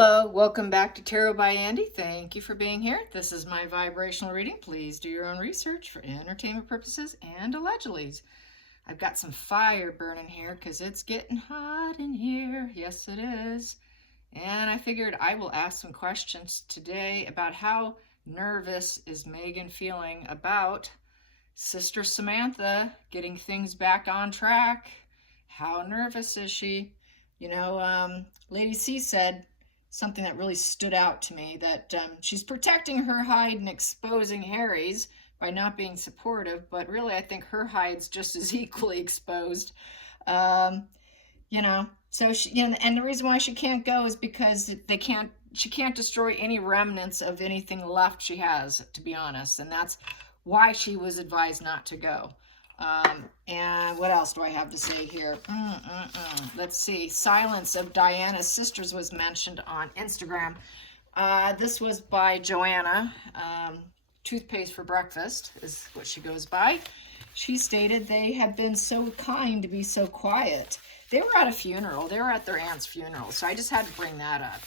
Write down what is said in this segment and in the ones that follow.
Hello, welcome back to Tarot by Andy. Thank you for being here. This is my vibrational reading. Please do your own research for entertainment purposes and allegedly. I've got some fire burning here because it's getting hot in here. Yes, it is. And I figured I will ask some questions today about how nervous is Megan feeling about Sister Samantha getting things back on track. How nervous is she? Lady C said something that really stood out to me, that she's protecting her hide and exposing Harry's by not being supportive, but really I think her hide's just as equally exposed. So she, and the reason why she can't go is because she can't destroy any remnants of anything left she has, to be honest, and that's why she was advised not to go. And what else do I have to say here? Let's see. Silence of Diana's Sisters was mentioned on Instagram. This was by Joanna. Toothpaste for breakfast is what she goes by. She stated they had been so kind to be so quiet. They were at a funeral. They were at their aunt's funeral. So I just had to bring that up,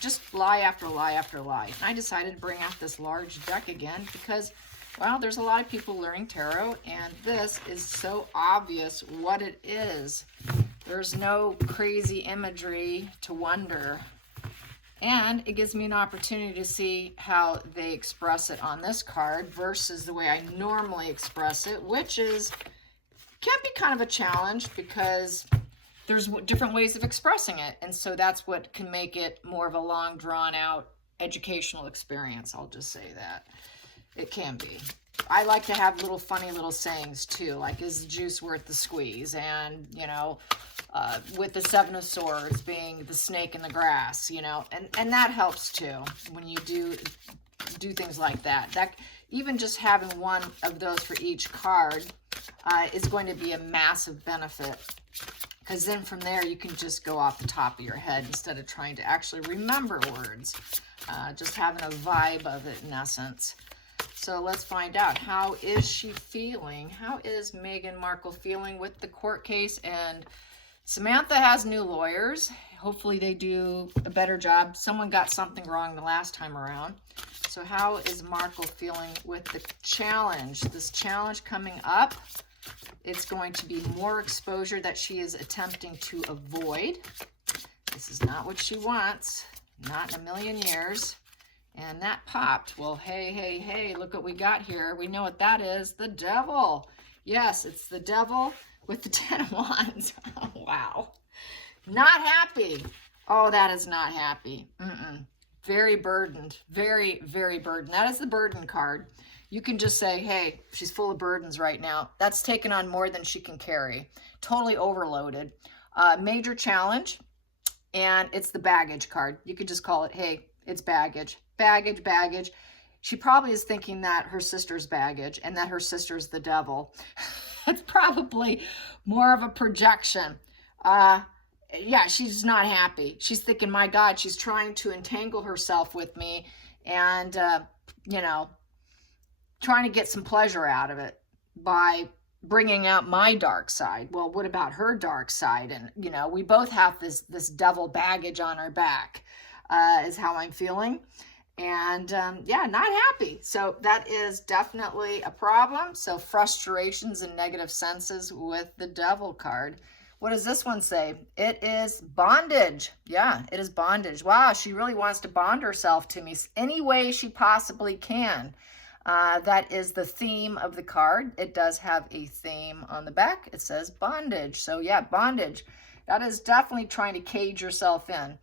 just lie after lie after lie. And I decided to bring out this large deck again because, well, there's a lot of people learning tarot, and this is so obvious what it is. There's no crazy imagery to wonder. And it gives me an opportunity to see how they express it on this card versus the way I normally express it, which can be kind of a challenge because there's different ways of expressing it. And so that's what can make it more of a long, drawn-out educational experience. I'll just say that. It can be. I like to have funny little sayings too, like, is the juice worth the squeeze? And, with the Seven of Swords being the snake in the grass, and that helps too when you do things like that. That even just having one of those for each card is going to be a massive benefit, because then from there you can just go off the top of your head instead of trying to actually remember words, just having a vibe of it in essence. So let's find out. How is she feeling? How is Meghan Markle feeling with the court case? And Samantha has new lawyers. Hopefully they do a better job. Someone got something wrong the last time around. So how is Markle feeling with the challenge? This challenge coming up, it's going to be more exposure that she is attempting to avoid. This is not what she wants. Not in a million years. And that popped. Well, hey, look what we got here. We know what that is. The devil. Yes, it's the devil with the 10 of Wands. Wow. Not happy. Oh, that is not happy. Very burdened. Very, very burdened. That is the burden card. You can just say, hey, she's full of burdens right now. That's taken on more than she can carry. Totally overloaded. Major challenge. And it's the baggage card. You could just call it, hey, it's baggage. Baggage. She probably is thinking that her sister's baggage and that her sister's the devil. It's probably more of a projection. Yeah, she's not happy. She's thinking, my God, she's trying to entangle herself with me and, trying to get some pleasure out of it by bringing out my dark side. Well, what about her dark side? And, we both have this devil baggage on our back, is how I'm feeling. And yeah, not happy. So that is definitely a problem. So frustrations and negative senses with the devil card. What does this one say? It is bondage. Yeah, it is bondage. Wow, she really wants to bond herself to me any way she possibly can. That is the theme of the card. It does have a theme on the back. It says bondage. So yeah, bondage. That is definitely trying to cage yourself in.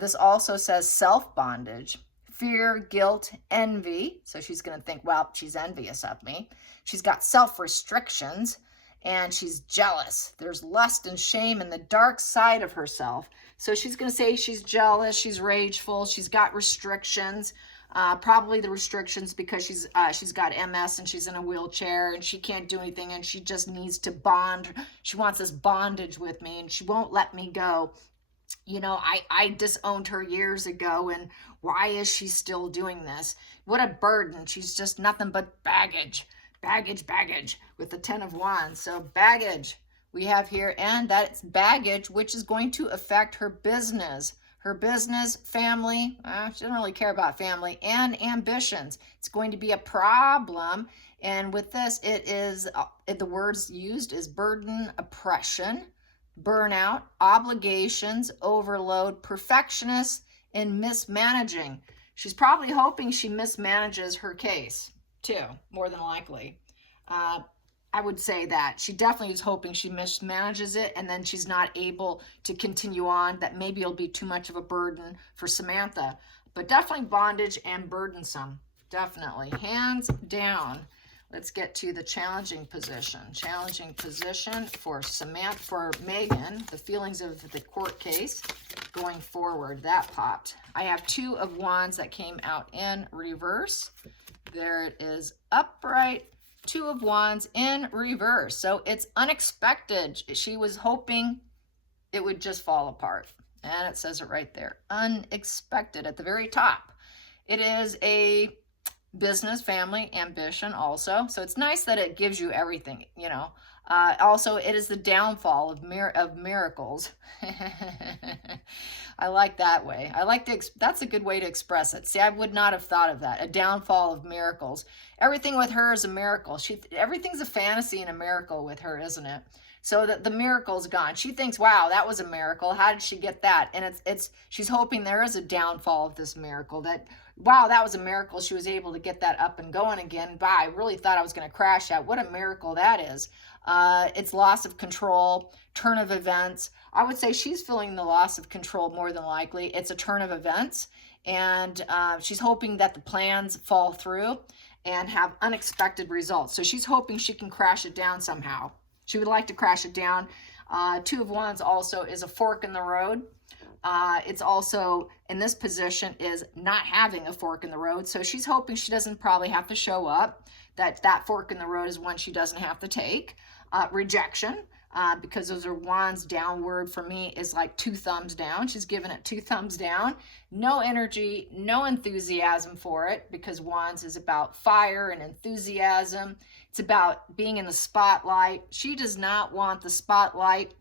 This also says self-bondage. Fear, guilt, envy. So she's going to think, well, she's envious of me. She's got self-restrictions, and she's jealous. There's lust and shame in the dark side of herself. So she's going to say she's jealous, she's rageful, she's got restrictions. Probably the restrictions because she's got MS and she's in a wheelchair and she can't do anything and she just needs to bond. She wants this bondage with me and she won't let me go. I disowned her years ago, and why is she still doing this? What a burden. She's just nothing but baggage with the 10 of Wands. So baggage we have here, and that's baggage, which is going to affect her business, her business, family, she doesn't really care about family, and ambitions. It's going to be a problem. And with this, it is, the words used is burden, oppression, burnout, obligations, overload, perfectionist, and mismanaging. She's probably hoping she mismanages her case too, more than likely. I would say that she definitely is hoping she mismanages it, and then she's not able to continue on, that maybe it'll be too much of a burden for Samantha. But definitely bondage and burdensome, definitely, hands down. Let's get to the challenging position. Challenging position for Samantha, for Megan, the feelings of the court case going forward. That popped. I have 2 of Wands that came out in reverse. There it is, upright. 2 of Wands in reverse. So it's unexpected. She was hoping it would just fall apart. And it says it right there. Unexpected at the very top. It is a business, family, ambition also. So it's nice that it gives you everything, you know. Also, it is the downfall of miracles. I like that way. I like that's a good way to express it. See, I would not have thought of that. A downfall of miracles. Everything with her is a miracle. Everything's a fantasy and a miracle with her, isn't it? So that the miracle's gone. She thinks, wow, that was a miracle. How did she get that? And she's hoping there is a downfall of this miracle, that, wow, that was a miracle. She was able to get that up and going again. Wow, I really thought I was going to crash out. What a miracle that is. It's loss of control, turn of events. I would say she's feeling the loss of control more than likely. It's a turn of events, and she's hoping that the plans fall through and have unexpected results. So she's hoping she can crash it down somehow. She would like to crash it down. 2 of Wands also is a fork in the road. It's also, in this position, is not having a fork in the road. So she's hoping she doesn't probably have to show up, that fork in the road is one she doesn't have to take. Rejection, because those are Wands downward, for me is like 2 thumbs down. She's giving it 2 thumbs down. No energy, no enthusiasm for it, because Wands is about fire and enthusiasm. It's about being in the spotlight. She does not want the spotlight,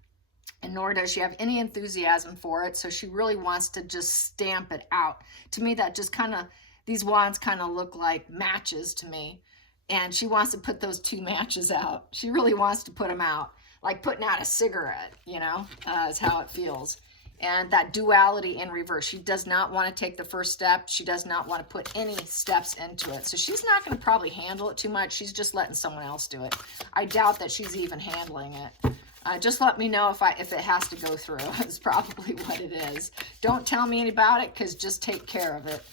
and nor does she have any enthusiasm for it. So she really wants to just stamp it out. To me, that just kind of, these Wands kind of look like matches to me. And she wants to put those 2 matches out. She really wants to put them out. Like putting out a cigarette, you know, is how it feels. And that duality in reverse. She does not want to take the first step. She does not want to put any steps into it. So she's not going to probably handle it too much. She's just letting someone else do it. I doubt that she's even handling it. Just let me know if it has to go through. Is probably what it is. Don't tell me about it, because just take care of it,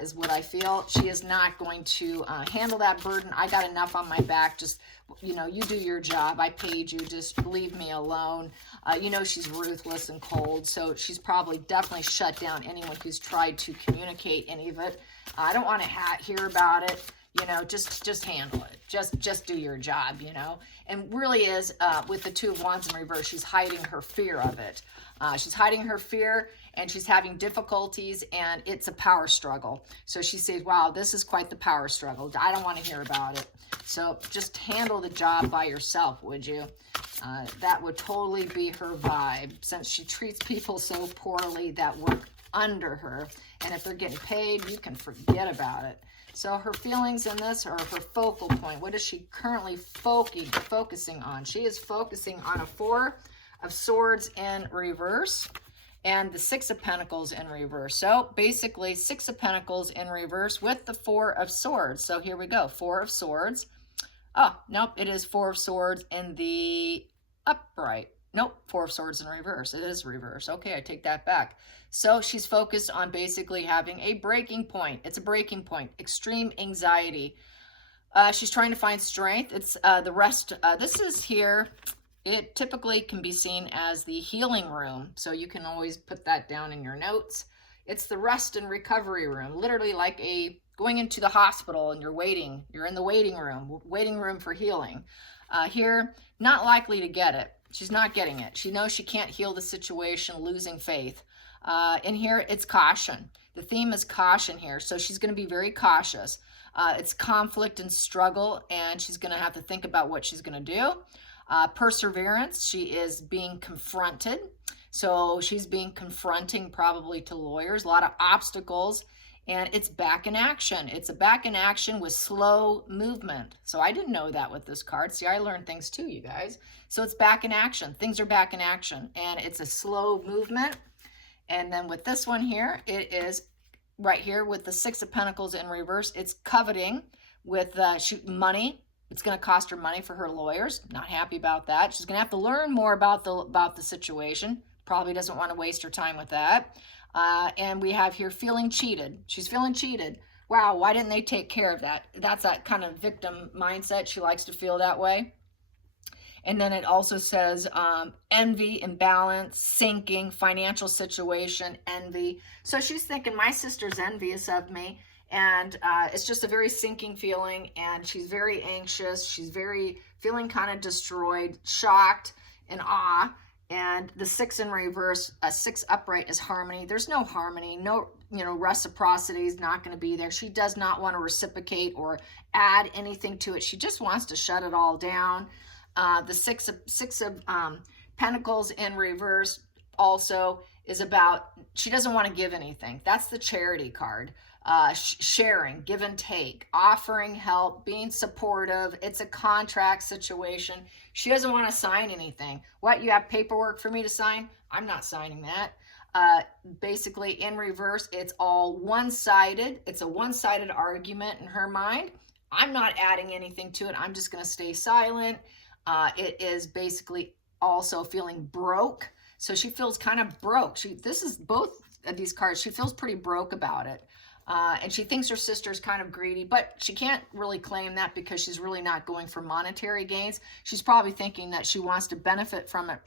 is what I feel. She is not going to handle that burden. I got enough on my back. Just, you know, you do your job. I paid you. Just leave me alone. You know, she's ruthless and cold, so she's probably definitely shut down anyone who's tried to communicate any of it. I don't want to hear about it. You know, just handle it. Just do your job, you know. And really is, with the 2 of Wands in reverse, she's hiding her fear of it. She's hiding her fear, and she's having difficulties, and it's a power struggle. So she says, wow, this is quite the power struggle. I don't want to hear about it. So just handle the job by yourself, would you? That would totally be her vibe, since she treats people so poorly that work under her. And if they're getting paid, you can forget about it. So her feelings in this are her focal point. What is she currently focusing on? She is focusing on a 4 of Swords in reverse and the 6 of Pentacles in reverse. So basically 6 of Pentacles in reverse with the 4 of Swords. So here we go, 4 of Swords. Oh, nope, it is 4 of Swords in the upright. Nope, 4 of Swords in reverse. It is reverse. Okay, I take that back. So she's focused on basically having a breaking point. It's a breaking point. Extreme anxiety. She's trying to find strength. It's the rest. This is here. It typically can be seen as the healing room. So you can always put that down in your notes. It's the rest and recovery room. Literally like going into the hospital and you're waiting. You're in the waiting room for healing. Here, not likely to get it. She's not getting it. She knows she can't heal the situation, losing faith. And here it's caution. The theme is caution here. So she's going to be very cautious. It's conflict and struggle, and she's going to have to think about what she's going to do. Perseverance. She is being confronted. So she's being confronting probably to lawyers, a lot of obstacles, and it's back in action. It's a back in action with slow movement. So I didn't know that with this card. See, I learned things too, you guys. So it's back in action. Things are back in action, and it's a slow movement. And then with this one here, it is right here with the Six of Pentacles in reverse. It's coveting with money. It's going to cost her money for her lawyers. Not happy about that. She's going to have to learn more about the situation. Probably doesn't want to waste her time with that. And we have here feeling cheated. She's feeling cheated. Wow, why didn't they take care of that? That's that kind of victim mindset. She likes to feel that way. And then it also says envy, imbalance, sinking, financial situation, envy. So she's thinking, my sister's envious of me. And it's just a very sinking feeling. And she's very anxious. She's feeling kind of destroyed, shocked, in awe. And the 6 in reverse, a 6 upright is harmony. There's no harmony, no, reciprocity is not going to be there. She does not want to reciprocate or add anything to it. She just wants to shut it all down. The six of Pentacles in reverse also is about, she doesn't want to give anything. That's the charity card. Sharing, give and take, offering help, being supportive. It's a contract situation. She doesn't want to sign anything. What, you have paperwork for me to sign? I'm not signing that. Basically, in reverse, it's all one-sided. It's a one-sided argument in her mind. I'm not adding anything to it. I'm just going to stay silent. It is basically also feeling broke. So she feels kind of broke. This is both of these cards. She feels pretty broke about it. And she thinks her sister's kind of greedy, but she can't really claim that because she's really not going for monetary gains. She's probably thinking that she wants to benefit from it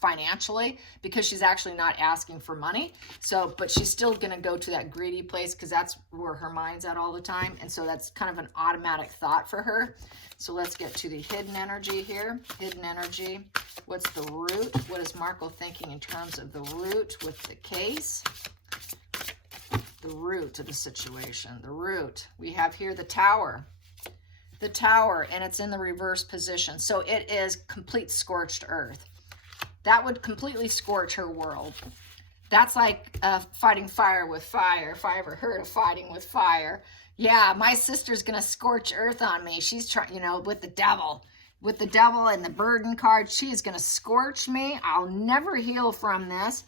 financially because she's actually not asking for money. So, but she's still going to go to that greedy place because that's where her mind's at all the time. And so that's kind of an automatic thought for her. So let's get to the hidden energy here. Hidden energy. What's the root? What is Markle thinking in terms of the root with the case? The root of the situation, the root. We have here the Tower. The Tower, and it's in the reverse position. So it is complete scorched earth. That would completely scorch her world. That's like fighting fire with fire, if I ever heard of fighting with fire. Yeah, my sister's going to scorch earth on me. She's trying, with the devil. With the devil and the burden card, she is going to scorch me. I'll never heal from this.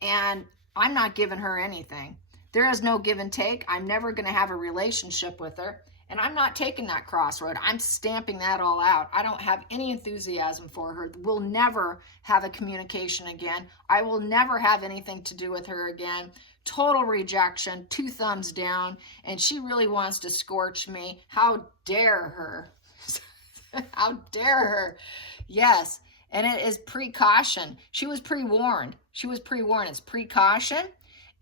And I'm not giving her anything. There is no give and take. I'm never going to have a relationship with her. And I'm not taking that crossroad. I'm stamping that all out. I don't have any enthusiasm for her. We'll never have a communication again. I will never have anything to do with her again. Total rejection, 2 thumbs down. And she really wants to scorch me. How dare her? How dare her? Yes. And it is precaution. She was pre-warned. She was pre-warned. It's precaution.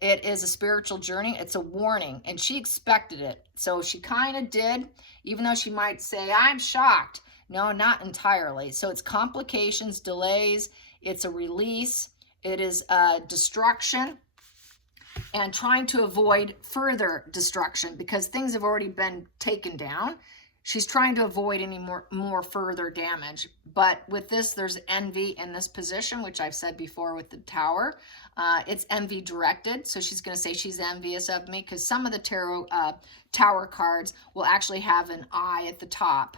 It is a spiritual journey. It's a warning, and she expected it. So she kind of did, even though she might say, I'm shocked. No, not entirely. So it's complications, delays. It's a release. It is destruction and trying to avoid further destruction because things have already been taken down. She's trying to avoid any more further damage. But with this, there's envy in this position, which I've said before with the Tower. It's envy directed. So she's going to say she's envious of me because some of the tarot Tower cards will actually have an eye at the top.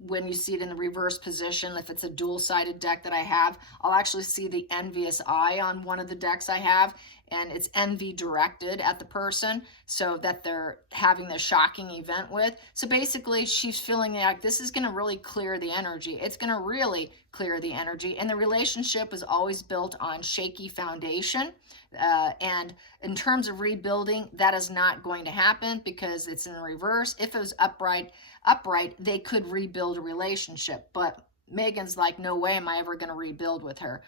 When you see it in the reverse position, if it's a dual-sided deck that I have, I'll actually see the envious eye on one of the decks I have, and it's envy directed at the person so that they're having the shocking event with. So basically, she's feeling like this is going to really clear the energy. It's going to really clear the energy, and the relationship is always built on shaky foundation. And in terms of rebuilding, that is not going to happen because it's in reverse. If it was upright, they could rebuild a relationship, but Megan's like, no way am I ever going to rebuild with her.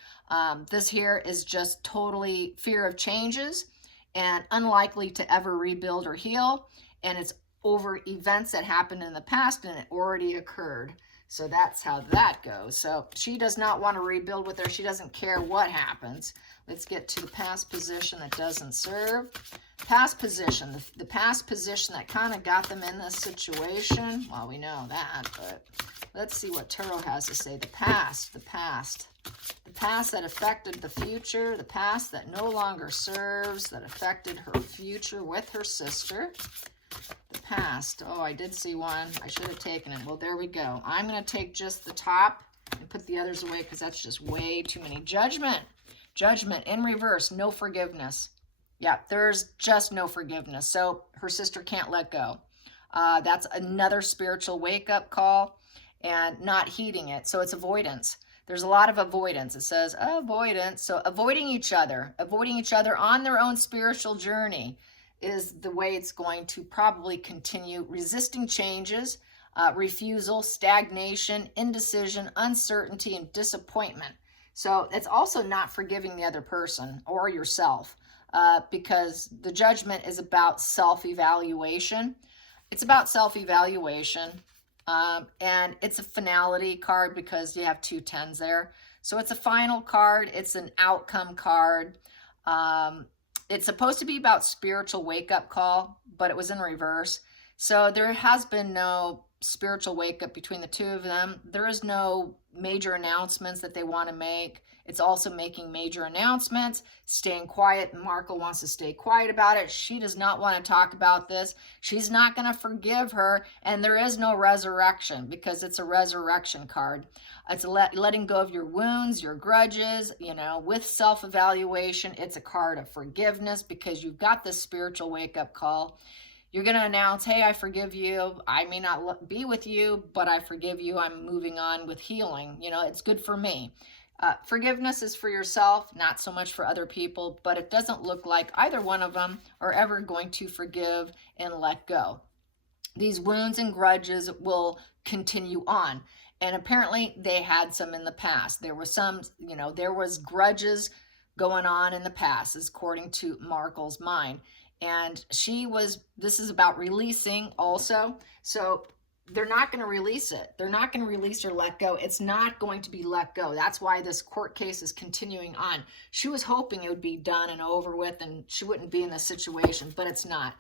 This here is just totally fear of changes and unlikely to ever rebuild or heal. And it's over events that happened in the past and it already occurred. So that's how that goes. So she does not want to rebuild with her. She doesn't care what happens. Let's get to the past position that doesn't serve. Past position, the past position that kind of got them in this situation. Well, we know that, but Let's see what Tarot has to say. The past, the past. The past that affected the future. The past that no longer serves, that affected her future with her sister. The past. Oh, I did see one. I should have taken it. Well, there we go. I'm going to take just the top and put the others away because that's just way too many. Judgment. Judgment in reverse. No forgiveness. Yeah, there's just no forgiveness. So her sister can't let go. That's another spiritual wake-up call and not heeding it. So it's avoidance. There's a lot of avoidance. It says avoidance. So avoiding each other on their own spiritual journey is the way it's going to probably continue. Resisting changes, refusal, stagnation, indecision, uncertainty, and disappointment. So it's also not forgiving the other person or yourself, because the judgment is about self-evaluation. It's about self-evaluation, and it's a finality card because you have 2 10s there. So it's a final card. It's an outcome card. It's supposed to be about spiritual wake-up call, but it was in reverse. So there has been no spiritual wake-up between the two of them. There is no major announcements that they want to make. It's also making major announcements, staying quiet. Markle wants to stay quiet about it. She does not want to talk about this. She's not going to forgive her, and there is no resurrection because it's a resurrection card. It's letting go of your wounds, your grudges, with self-evaluation. It's a card of forgiveness because you've got this spiritual wake-up call. You're going to announce, hey, I forgive you. I may not be with you, but I forgive you. I'm moving on with healing. It's good for me. Forgiveness is for yourself, not so much for other people, but it doesn't look like either one of them are ever going to forgive and let go. These wounds and grudges will continue on. And apparently they had some in the past. There was some, there was grudges going on in the past, according to Markle's mind. And this is about releasing also. So they're not going to release it. They're not going to release or let go. It's not going to be let go. That's why this court case is continuing on. She was hoping it would be done and over with and she wouldn't be in this situation, but it's not.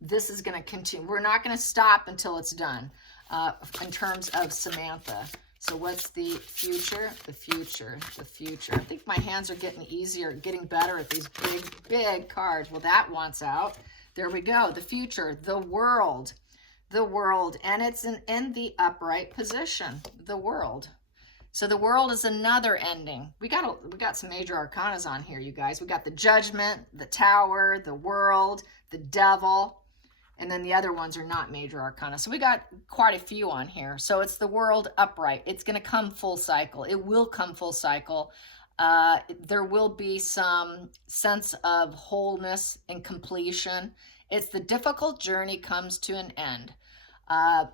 This is going to continue. We're not going to stop until it's done, in terms of Samantha. So what's the future? The future, the future. I think my hands are getting easier, getting better at these big, big cards. Well, that wants out. There we go. The future, the world, and it's in the upright position, the world. So the world is another ending. We got some major arcanas on here, you guys. We got the judgment, the tower, the world, the devil. And then the other ones are not major arcana. So we got quite a few on here. So it's the world upright. It's going to come full cycle. It will come full cycle. There will be some sense of wholeness and completion. It's the difficult journey comes to an end.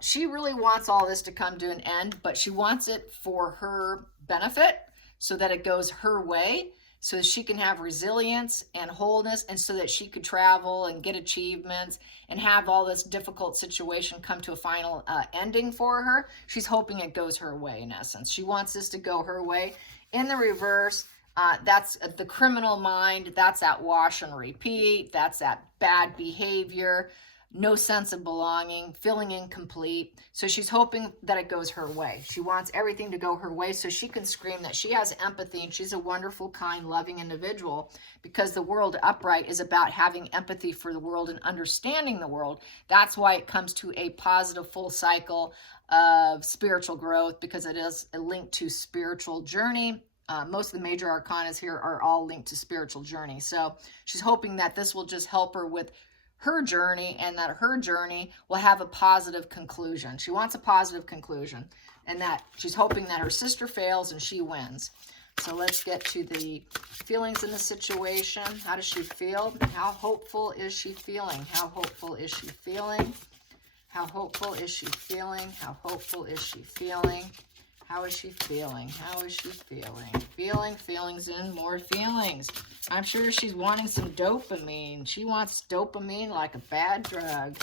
She really wants all this to come to an end, but she wants it for her benefit so that it goes her way, so that she can have resilience and wholeness, and so that she could travel and get achievements and have all this difficult situation come to a final ending for her. She's hoping it goes her way, in essence. She wants this to go her way. In the reverse, that's the criminal mind. That's that wash and repeat. That's that bad behavior, no sense of belonging, feeling incomplete. So she's hoping that it goes her way. She wants everything to go her way so she can scream that she has empathy and she's a wonderful, kind, loving individual, because the world upright is about having empathy for the world and understanding the world. That's why it comes to a positive full cycle of spiritual growth, because it is a link to spiritual journey. Most of the major arcanas here are all linked to spiritual journey. So she's hoping that this will just help her with her journey, and that her journey will have a positive conclusion. She wants a positive conclusion, and that she's hoping that her sister fails and she wins. So let's get to the feelings in the situation. How does she feel? How hopeful is she feeling? How hopeful is she feeling? How hopeful is she feeling? How hopeful is she feeling? How is she feeling? How is she feeling? Feelings and more feelings. I'm sure she's wanting some dopamine. She wants dopamine like a bad drug.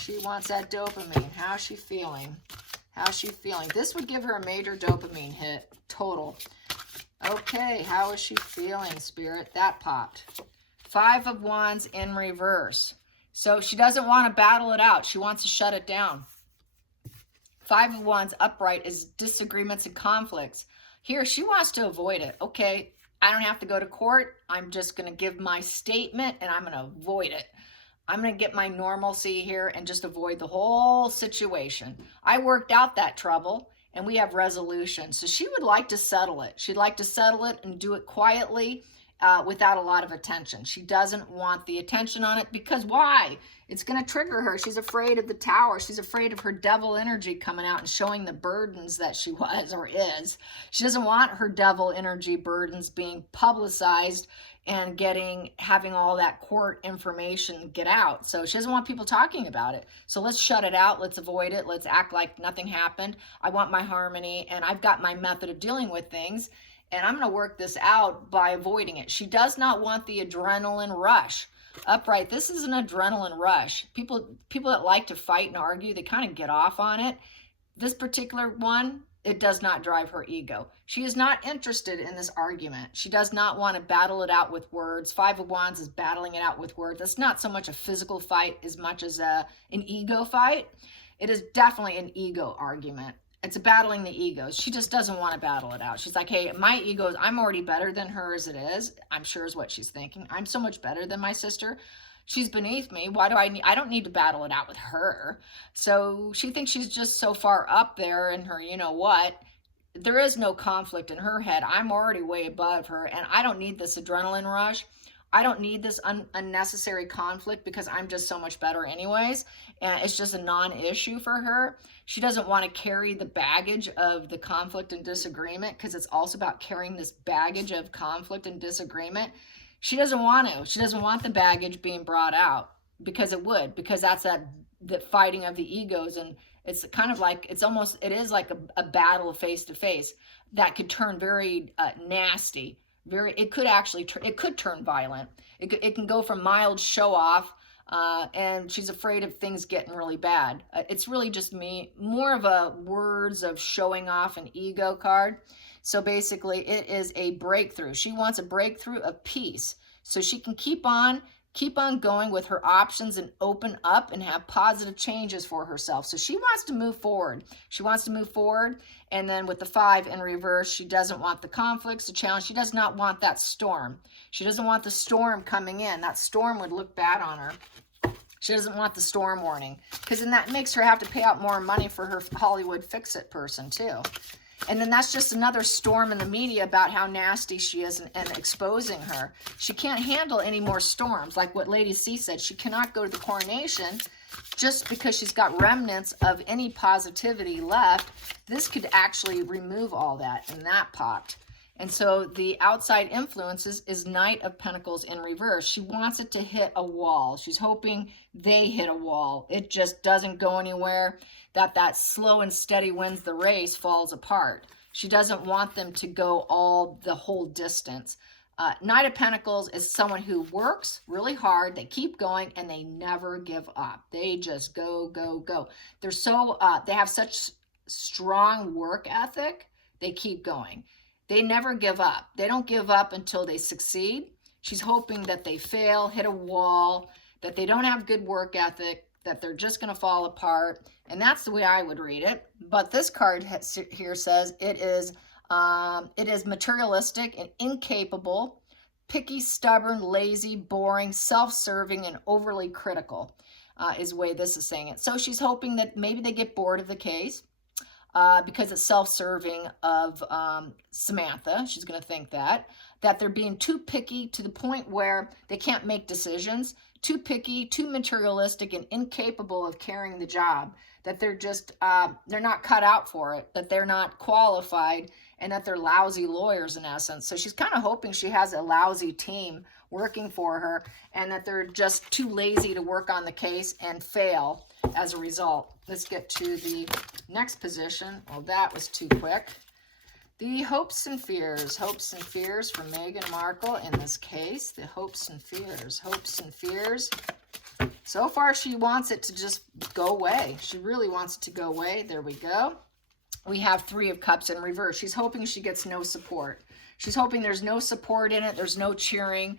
She wants that dopamine. How's she feeling? How's she feeling? This would give her a major dopamine hit, total. Okay, how is she feeling, Spirit? That popped. 5 of Wands in reverse. So she doesn't want to battle it out. She wants to shut it down. Five of Wands upright is disagreements and conflicts. Here, she wants to avoid it. Okay, I don't have to go to court. I'm just going to give my statement and I'm going to avoid it. I'm going to get my normalcy here and just avoid the whole situation. I worked out that trouble and we have resolution. So she would like to settle it. She'd like to settle it and do it quietly without a lot of attention. She doesn't want the attention on it because why? It's going to trigger her. She's afraid of the Tower. She's afraid of her devil energy coming out and showing the burdens that she was or is. She doesn't want her devil energy burdens being publicized and having all that court information get out. So she doesn't want people talking about it. So let's shut it out. Let's avoid it. Let's act like nothing happened. I want my harmony and I've got my method of dealing with things. And I'm going to work this out by avoiding it. She does not want the adrenaline rush. Upright, this is an adrenaline rush. People that like to fight and argue, they kind of get off on it. This particular one, it does not drive her ego. She is not interested in this argument. She does not want to battle it out with words. Five of Wands is battling it out with words. It's not so much a physical fight as much as an ego fight. It is definitely an ego argument. It's battling the egos. She just doesn't want to battle it out. She's like, hey, my ego, I'm already better than her as it is. I'm sure is what she's thinking. I'm so much better than my sister. She's beneath me. Why do I don't need to battle it out with her. So she thinks she's just so far up there in her, you know what? There is no conflict in her head. I'm already way above her and I don't need this adrenaline rush. I don't need this unnecessary conflict because I'm just so much better anyways. And it's just a non-issue for her. She doesn't want to carry the baggage of the conflict and disagreement because it's also about carrying this baggage of conflict and disagreement. She doesn't want to. She doesn't want the baggage being brought out because that's the fighting of the egos. And it's kind of like, it is like a battle face to face that could turn very nasty. It could turn violent. It can go from mild show off, and she's afraid of things getting really bad. It's really just more of a words of showing off an ego card. So basically, it is a breakthrough. She wants a breakthrough of peace, so she can keep on going with her options and open up and have positive changes for herself. So she wants to move forward. She wants to move forward. And then with the 5 in reverse, she doesn't want the conflicts, the challenge. She does not want that storm. She doesn't want the storm coming in. That storm would look bad on her. She doesn't want the storm warning because then that makes her have to pay out more money for her Hollywood fix-it person too. And then that's just another storm in the media about how nasty she is and exposing her. She can't handle any more storms. Like what Lady C said, she cannot go to the coronation just because she's got remnants of any positivity left. This could actually remove all that, and that popped. And so the outside influences is Knight of Pentacles in reverse. She wants it to hit a wall. She's hoping they hit a wall. It just doesn't go anywhere. That slow and steady wins the race falls apart. She doesn't want them to go the whole distance. Knight of Pentacles is someone who works really hard. They keep going and they never give up. They just go, go, go. They have such strong work ethic. They keep going. They never give up. They don't give up until they succeed. She's hoping that they fail, hit a wall, that they don't have good work ethic, that they're just going to fall apart. And that's the way I would read it. But this card here says it is materialistic and incapable, picky, stubborn, lazy, boring, self-serving, and overly critical is the way this is saying it. So she's hoping that maybe they get bored of the case. Because it's self-serving of Samantha. She's going to think that they're being too picky to the point where they can't make decisions, too picky, too materialistic, and incapable of carrying the job, that they're just, they're not cut out for it, that they're not qualified, and that they're lousy lawyers in essence. So she's kind of hoping she has a lousy team working for her and that they're just too lazy to work on the case and fail as a result. Let's get to the next position. Well, that was too quick. The hopes and fears for Meghan Markle in this case. The hopes and fears. So far, she wants it to just go away. She really wants it to go away. There we go. We have 3 of Cups in reverse. She's hoping she gets no support. She's hoping there's no support in it. There's no cheering.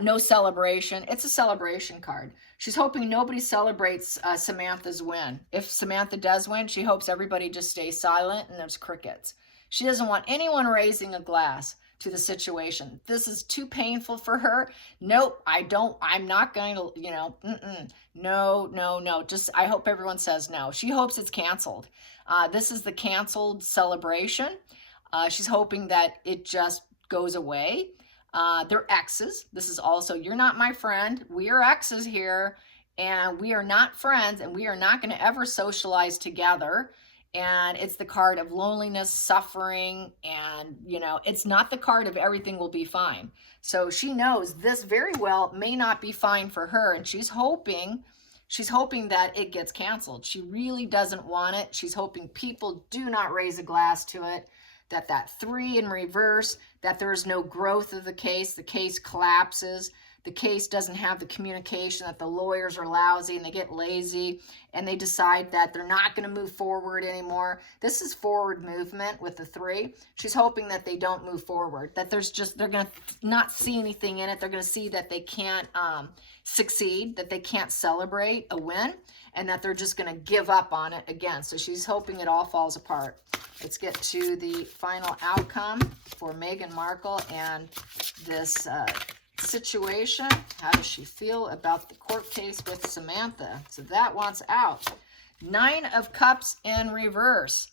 no celebration. It's a celebration card. She's hoping nobody celebrates Samantha's win. If Samantha does win, she hopes everybody just stays silent and there's crickets. She doesn't want anyone raising a glass to the situation. This is too painful for her. Nope, I'm not going to, no, no, no. Just, I hope everyone says no. She hopes it's canceled. This is the canceled celebration. She's hoping that it just goes away. They're exes. This is also, you're not my friend. We are exes here, and we are not friends, and we are not going to ever socialize together. And it's the card of loneliness, suffering, and, it's not the card of everything will be fine. So she knows this very well may not be fine for her, and she's hoping that it gets canceled. She really doesn't want it. She's hoping people do not raise a glass to it, that 3 in reverse, that there is no growth of the case collapses, the case doesn't have the communication, that the lawyers are lousy and they get lazy and they decide that they're not going to move forward anymore. This is forward movement with the 3. She's hoping that they don't move forward, that they're going to not see anything in it. They're going to see that they can't succeed, that they can't celebrate a win, and that they're just going to give up on it again. So she's hoping it all falls apart. Let's get to the final outcome for Meghan Markle and this situation. How does she feel about the court case with Samantha? So that wants out. 9 of Cups in reverse.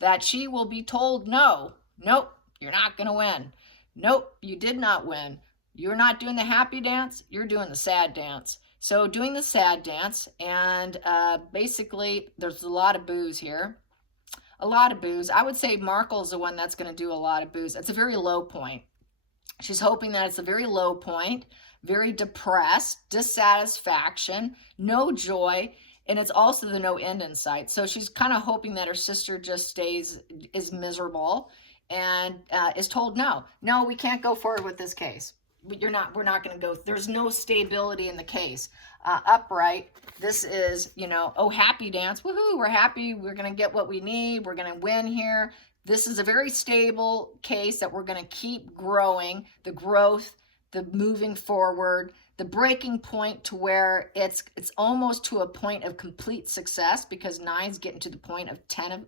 That she will be told no. Nope, you're not going to win. Nope, you did not win. You're not doing the happy dance. You're doing the sad dance. So doing the sad dance, and basically there's a lot of boos here. A lot of boos. I would say Markle's the one that's going to do a lot of boos. It's a very low point. She's hoping that it's a very low point, very depressed, dissatisfaction, no joy, and it's also the no end in sight. So she's kind of hoping that her sister just is miserable and is told, no, we can't go forward with this case. We're not going to go. There's no stability in the case. Upright, this is, happy dance. Woohoo, we're happy. We're going to get what we need. We're going to win here. This is a very stable case that we're going to keep growing, the growth, the moving forward, the breaking point to where it's almost to a point of complete success, because 9's getting to the point of 10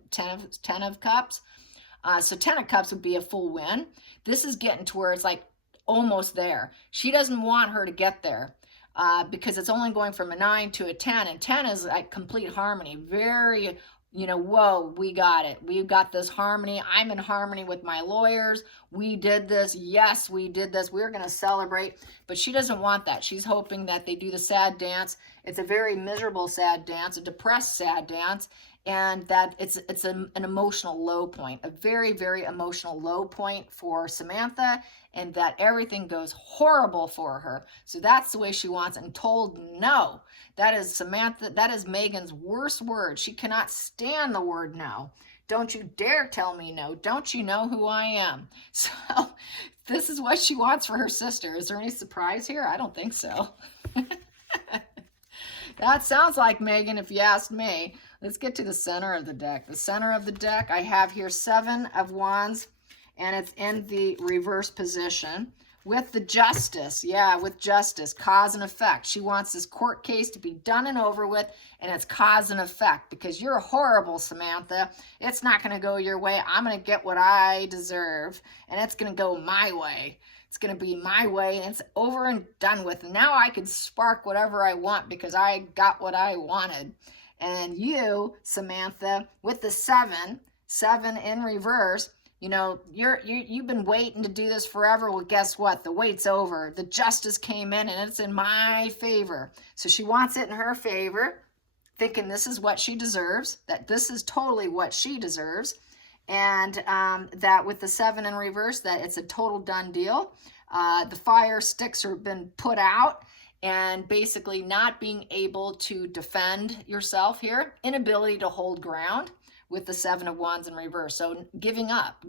of Cups. So 10 of Cups would be a full win. This is getting to where it's like almost there. She doesn't want her to get there because it's only going from a 9 to a 10, and 10 is like complete harmony. Very, whoa, we got it. We've got this harmony. I'm in harmony with my lawyers. We did this. Yes, we did this. We're going to celebrate. But she doesn't want that. She's hoping that they do the sad dance. It's a very miserable sad dance, a depressed sad dance, and that it's an emotional low point, a very, very emotional low point for Samantha, and that everything goes horrible for her. So that's the way she wants it, and told no. That is Samantha, that is Meghan's worst word. She cannot stand the word no. Don't you dare tell me no. Don't you know who I am? So this is what she wants for her sister. Is there any surprise here? I don't think so. That sounds like Meghan, if you asked me. Let's get to the center of the deck. The center of the deck, I have here 7 of Wands, and it's in the reverse position with the Justice. Yeah, with Justice, cause and effect. She wants this court case to be done and over with, and it's cause and effect, because you're horrible, Samantha. It's not going to go your way. I'm going to get what I deserve, and it's going to go my way. It's going to be my way, and it's over and done with. And now I can spark whatever I want because I got what I wanted. And you, Samantha, with the 7 in reverse, you've been waiting to do this forever. Well, guess what? The wait's over. The Justice came in, and it's in my favor. So she wants it in her favor, thinking this is what she deserves, that this is totally what she deserves. And that with the 7 in reverse, that it's a total done deal. The fire sticks have been put out, and basically not being able to defend yourself here, inability to hold ground with the 7 of Wands in reverse. So giving up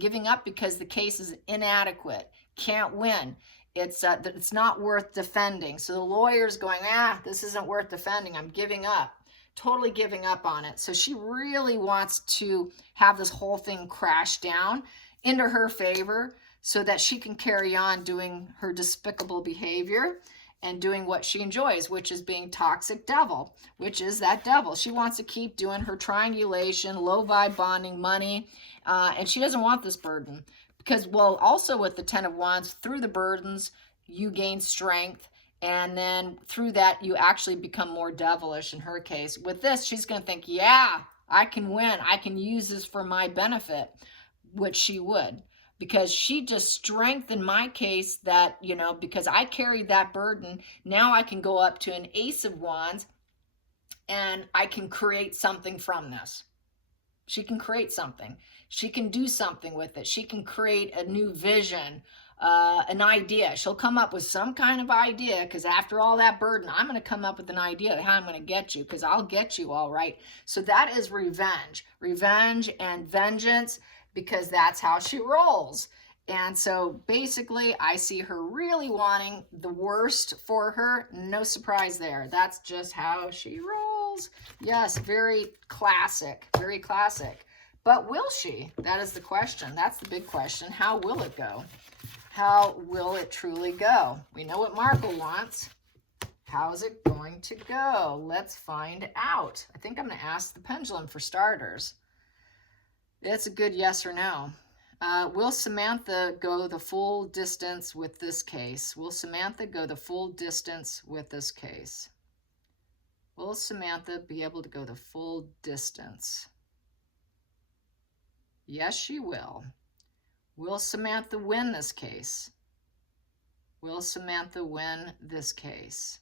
because the case is inadequate, can't win. It's not worth defending. So the lawyer's going, this isn't worth defending. I'm giving up. Totally giving up on it. So she really wants to have this whole thing crash down into her favor, so that she can carry on doing her despicable behavior and doing what she enjoys, which is being toxic devil, which is that devil. She wants to keep doing her triangulation, low vibe bonding, money, and she doesn't want this burden. Because, well, also with the 10 of Wands, through the burdens, you gain strength. And then through that, you actually become more devilish in her case. With this, she's going to think, yeah, I can win. I can use this for my benefit, which she would. Because she just strengthened my case that, you know, because I carried that burden, now I can go up to an Ace of Wands and I can create something from this. She can create something. She can do something with it. She can create a new vision, an idea. She'll come up with some kind of idea, because after all that burden, I'm going to come up with an idea of how I'm going to get you, because I'll get you all right. So that is revenge. Revenge and vengeance, because that's how she rolls. And so basically, I see her really wanting the worst for her. No surprise there. That's just how she rolls. Yes, very classic, very classic. But will she? That is the question. That's the big question. How will it go? How will it truly go? We know what Markle wants. How's it going to go? Let's find out. I think I'm going to ask the pendulum for starters. It's a good yes or no. Will Samantha go the full distance with this case? Will Samantha go the full distance with this case? Will Samantha be able to go the full distance? Yes, she will. Will Samantha win this case? Will Samantha win this case?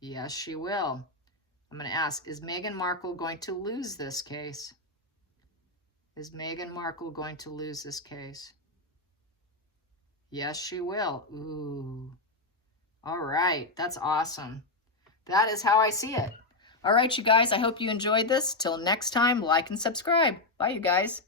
Yes, she will. I'm going to ask, is Meghan Markle going to lose this case? Is Meghan Markle going to lose this case? Yes, she will. Ooh. All right. That's awesome. That is how I see it. All right, you guys. I hope you enjoyed this. Till next time, like and subscribe. Bye, you guys.